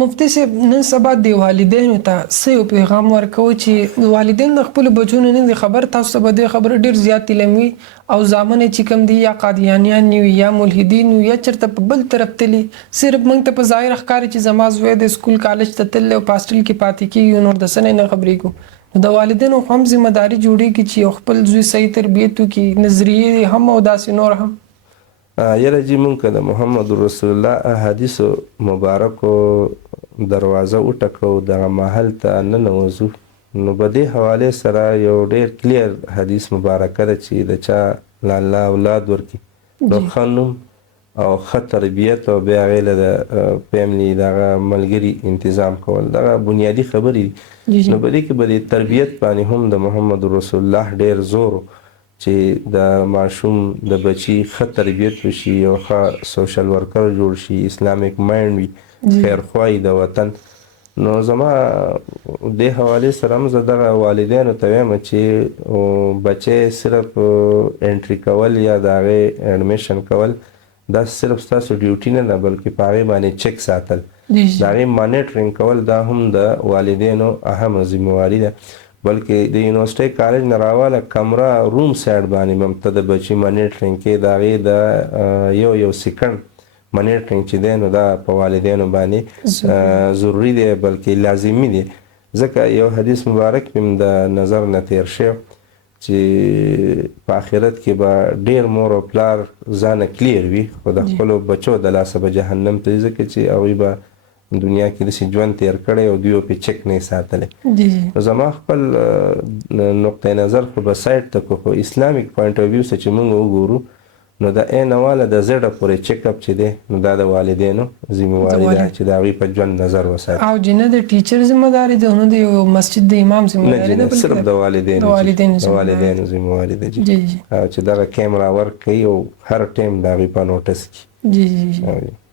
مفتي صاحب نن سبا د والدینو ته څه یو پیغام ورکوي چې والدین د خپلو بچو نه دي خبر، تاسو ته به د خبره ډېر زیات علم وي او زامن چې کوم دي یا قادیانیان وي یا ملحدین وي یا چېرته په بل طرف تلي، صرف موږ ته په ظاهر ښکاري چې زما زوی د سکول کالج ته تللی او په هاسټل کې پاتې کېږي، نور د څه نه خبرېږو. نو د والدینو خو هم ذمهداري جوړېږي چې یو خپل زوی صحیح تربیت وکړي، نظریې هم او داسې نور هم. یره جی مونږ که د محمد رسول الله احادیثو مبارکو دروازه وټکو دغه محل ته ننوځو، نو په دې حوالې سره یو ډېر کلیر حدیث مبارکه ده چې د چا له الله اولاد ورکړي نو ښه نوم او ښه تربیت او بیا هغې له د فیملي دغه ملګري انتظام کول دغه بنیادي خبرې دي. نو په دې کې به د تربیت باندې هم د محمد رسول الله ډېر زور چې د ماشوم د بچي ښه تربیت وشي او ښه سوشل ورکر جوړ شي، اسلامیک مایند وي، خیرخواهي د وطن. نو زما دې حوالې سره هم زه دغه والدینو ته وایم چې بچی صرف انټري کول یا د هغې اډمیشن کول دا صرف ستاسو ډیوټي نه ده، بلکې په هغې باندې چک ساتل، د هغې مانیټرینګ کول دا هم د والدینو اهمه ذمهواري ده. بلکې د یونیورسټۍ کالج نه راواله کمره روم سایډ باندې هم ته د بچي مانیټرینګ کې د هغې د یو سیکنډ مانیټرینګ چې دی نو دا په والدینو باندې ضروري دی بلکې لازمي دی، ځکه یو حدیث مبارک هم د نظر نه تیر شوی چې په آخرت کې به ډېر مور او پلار ځانه کلیر وي خو د خپلو بچو د لاسه به جهنم ته ځي، ځکه چې هغوی به دنیا کې داسې ژوند تیر کړی او دوی پې چک نه یې ساتلی. نو زما خپل نقطه نظر خو به سایډ ته کړو، خو اسلامیک پوینټ آف ویو څخه چې موږ وګورو نو د ا نواله د زړه پورې چیک اپ چې دی نو دا د والدینو ذمهواري ده چې د هغوی په ژوند نظر وساتي. او چې نه د ټیچر ذمهداري ده، نه د یو مسجد د امام ذمهداري ده، نه صرف د والدینو ذمهواري ده چې دغه کیمرا ورک کوي او هر ټایم د هغوی په نوټس کړي.